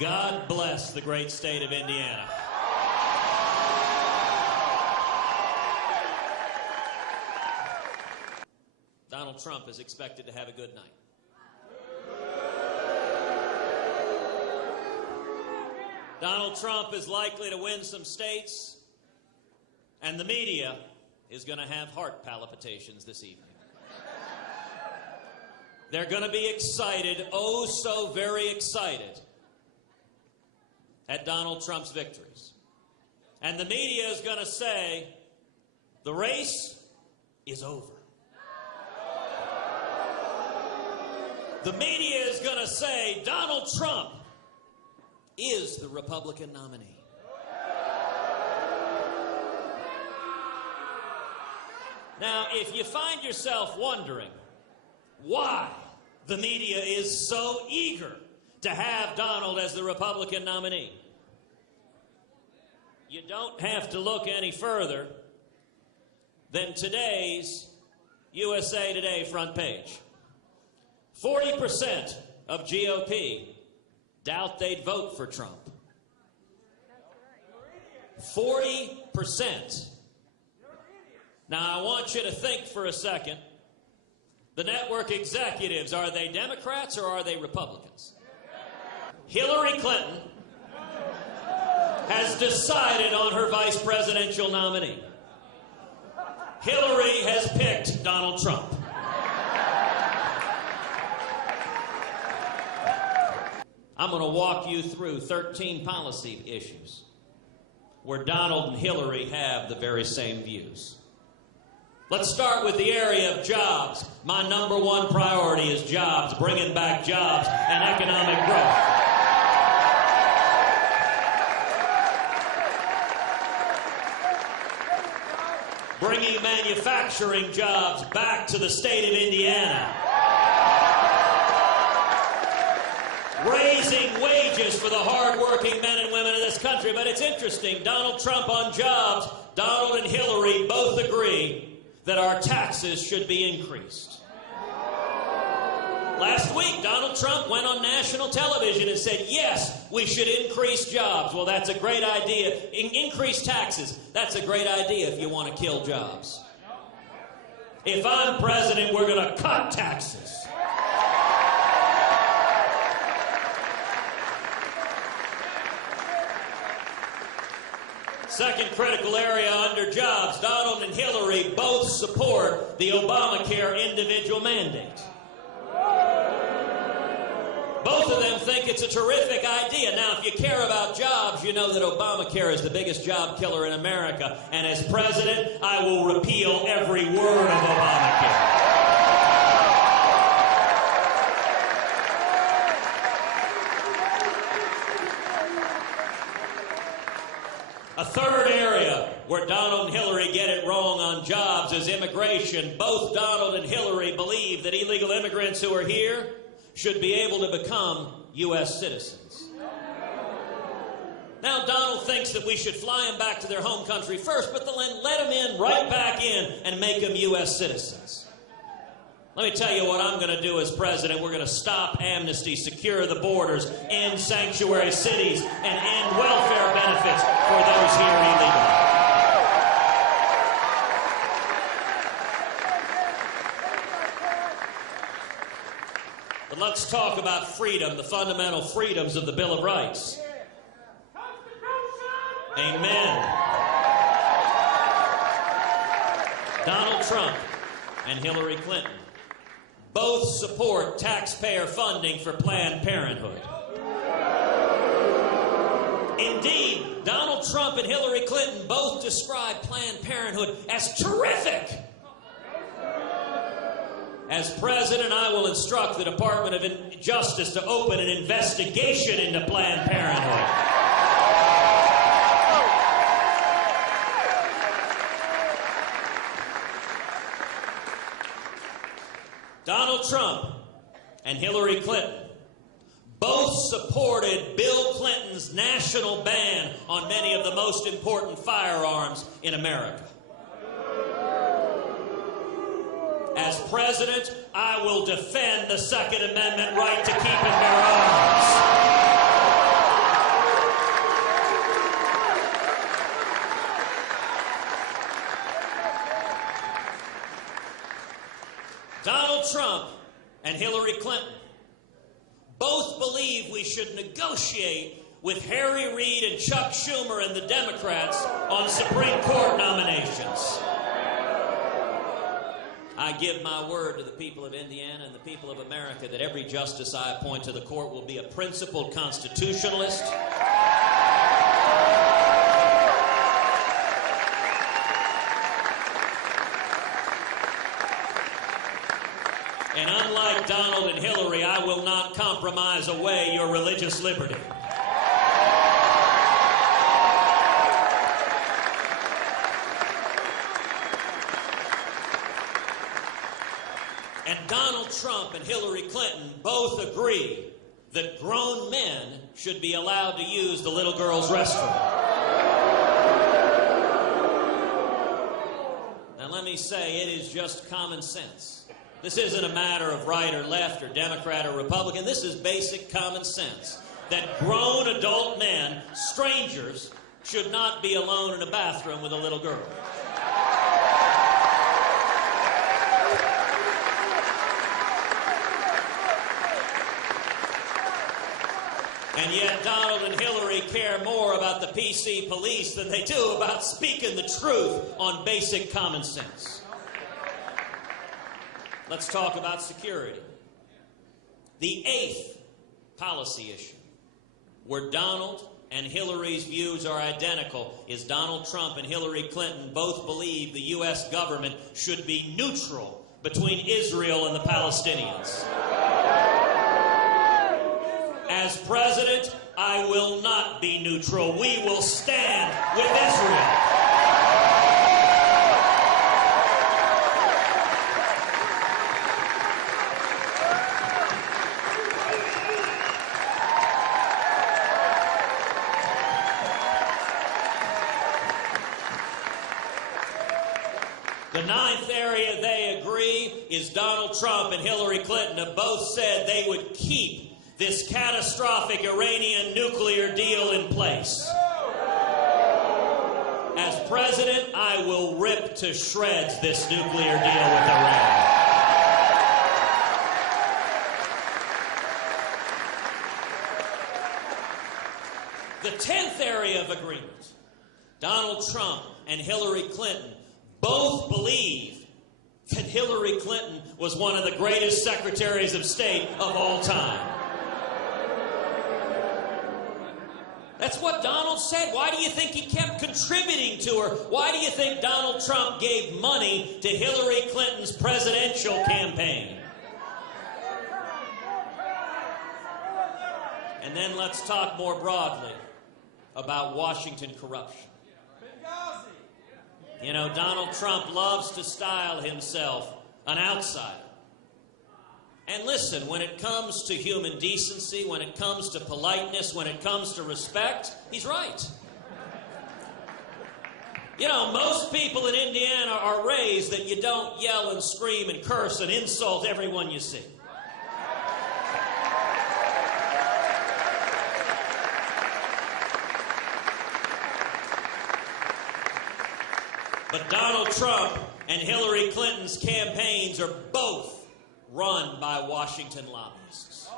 God bless the great state of Indiana. Donald Trump is expected to have a good night. Donald Trump is likely to win some states, and the media is going to have heart palpitations this evening. They're going to be excited, oh so very excited, at Donald Trump's victories. And the media is going to say, the race is over. The media is going to say, Donald Trump is the Republican nominee. Now, if you find yourself wondering why the media is so eager to have Donald as the Republican nominee, you don't have to look any further than today's USA Today front page. 40% of GOP doubt they'd vote for Trump. 40%. Now, I want you to think for a second. The network executives, are they Democrats or are they Republicans? Hillary Clinton has decided on her vice presidential nominee. Hillary has picked Donald Trump. I'm going to walk you through 13 policy issues where Donald and Hillary have the very same views. Let's start with the area of jobs. My number one priority is jobs, bringing back jobs and economic growth. Bringing manufacturing jobs back to the state of Indiana. Raising wages for the hard-working men and women of this country. But it's interesting, Donald Trump on jobs, Donald and Hillary both agree that our taxes should be increased. Last week, Donald Trump went on national television and said, yes, we should increase jobs. Well, that's a great idea. Increase taxes. That's a great idea if you want to kill jobs. If I'm president, we're going to cut taxes. Second critical area under jobs, Donald and Hillary both support the Obamacare individual mandate. Both of them think it's a terrific idea. Now, if you care about jobs, you know that Obamacare is the biggest job killer in America. And as president, I will repeal every word of Obamacare. A third area where Donald and Hillary get it wrong on jobs is immigration. Both Donald and Hillary believe that illegal immigrants who are here should be able to become U.S. citizens. Now, Donald thinks that we should fly them back to their home country first, but then let them in, right back in, and make them U.S. citizens. Let me tell you what I'm going to do as president. We're going to stop amnesty, secure the borders, end sanctuary cities, and end welfare benefits for those here illegally. But let's talk about freedom, the fundamental freedoms of the Bill of Rights. Amen. Donald Trump and Hillary Clinton both support taxpayer funding for Planned Parenthood. Indeed, Donald Trump and Hillary Clinton both describe Planned Parenthood as terrific. As president, I will instruct the Department of Justice to open an investigation into Planned Parenthood. Donald Trump and Hillary Clinton both supported Bill Clinton's national ban on many of the most important firearms in America. As president, I will defend the Second Amendment right to keep and bear arms. Trump and Hillary Clinton both believe we should negotiate with Harry Reid and Chuck Schumer and the Democrats on Supreme Court nominations. I give my word to the people of Indiana and the people of America that every justice I appoint to the court will be a principled constitutionalist, and unlike Donald and Hillary, I will not compromise away your religious liberty. And Donald Trump and Hillary Clinton both agree that grown men should be allowed to use the little girl's restroom. Now let me say, it is just common sense. This isn't a matter of right or left or Democrat or Republican. This is basic common sense. That grown adult men, strangers, should not be alone in a bathroom with a little girl. And yet Donald and Hillary care more about the PC police than they do about speaking the truth on basic common sense. Let's talk about security. The eighth policy issue, where Donald and Hillary's views are identical, is Donald Trump and Hillary Clinton both believe the U.S. government should be neutral between Israel and the Palestinians. As president, I will not be neutral. We will stand with Israel. The ninth area they agree is Donald Trump and Hillary Clinton have both said they would keep this catastrophic Iranian nuclear deal in place. As president, I will rip to shreds this nuclear deal with Iran. The 10th area of agreement, Donald Trump and Hillary Clinton both believe that Hillary Clinton was one of the greatest secretaries of state of all time. That's what Donald said. Why do you think he kept contributing to her? Why do you think Donald Trump gave money to Hillary Clinton's presidential campaign? And then let's talk more broadly about Washington corruption. You know, Donald Trump loves to style himself an outsider. And listen, when it comes to human decency, when it comes to politeness, when it comes to respect, he's right. You know, most people in Indiana are raised that you don't yell and scream and curse and insult everyone you see. But Donald Trump and Hillary Clinton's campaigns are both run by Washington lobbyists.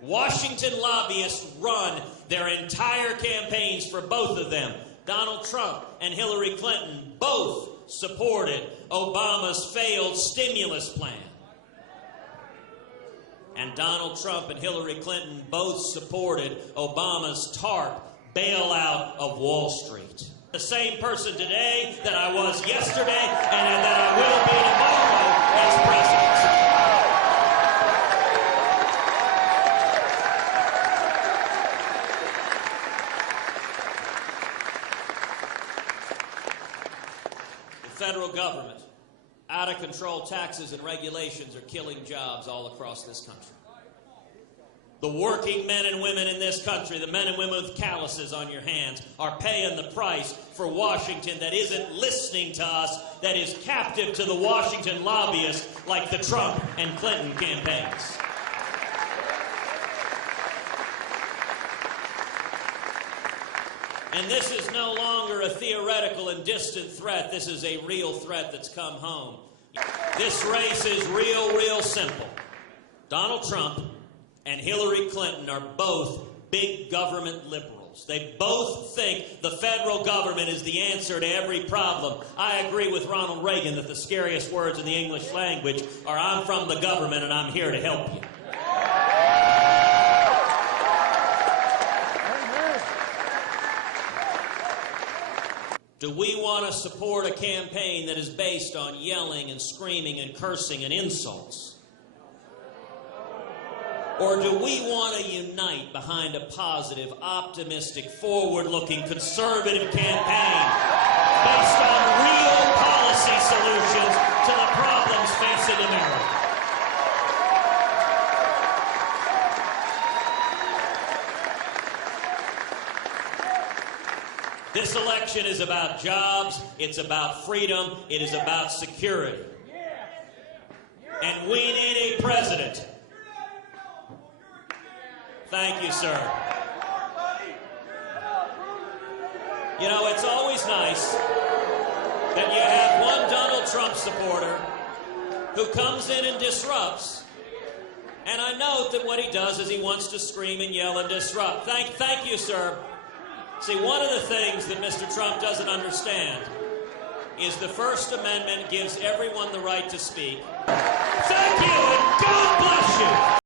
Washington lobbyists run their entire campaigns for both of them. Donald Trump and Hillary Clinton both supported Obama's failed stimulus plan. And Donald Trump and Hillary Clinton both supported Obama's TARP bailout of Wall Street. The same person today that I was yesterday and that I will be tomorrow as president. The federal government, out of control taxes and regulations are killing jobs all across this country. The working men and women in this country, the men and women with calluses on your hands, are paying the price for Washington that isn't listening to us, that is captive to the Washington lobbyists like the Trump and Clinton campaigns. And this is no longer a theoretical and distant threat. This is a real threat that's come home. This race is real simple. Donald Trump and Hillary Clinton are both big government liberals. They both think the federal government is the answer to every problem. I agree with Ronald Reagan that the scariest words in the English language are, "I'm from the government and I'm here to help you." Do we want to support a campaign that is based on yelling and screaming and cursing and insults? Or do we want to unite behind a positive, optimistic, forward-looking, conservative campaign based on real policy solutions to the problems facing America? This election is about jobs, it's about freedom, it is about security. And we need a president. Thank you, sir. You know, it's always nice that you have one Donald Trump supporter who comes in and disrupts. And I note that what he does is he wants to scream and yell and disrupt. Thank you, sir. See, one of the things that Mr. Trump doesn't understand is the First Amendment gives everyone the right to speak. Thank you, and God bless you.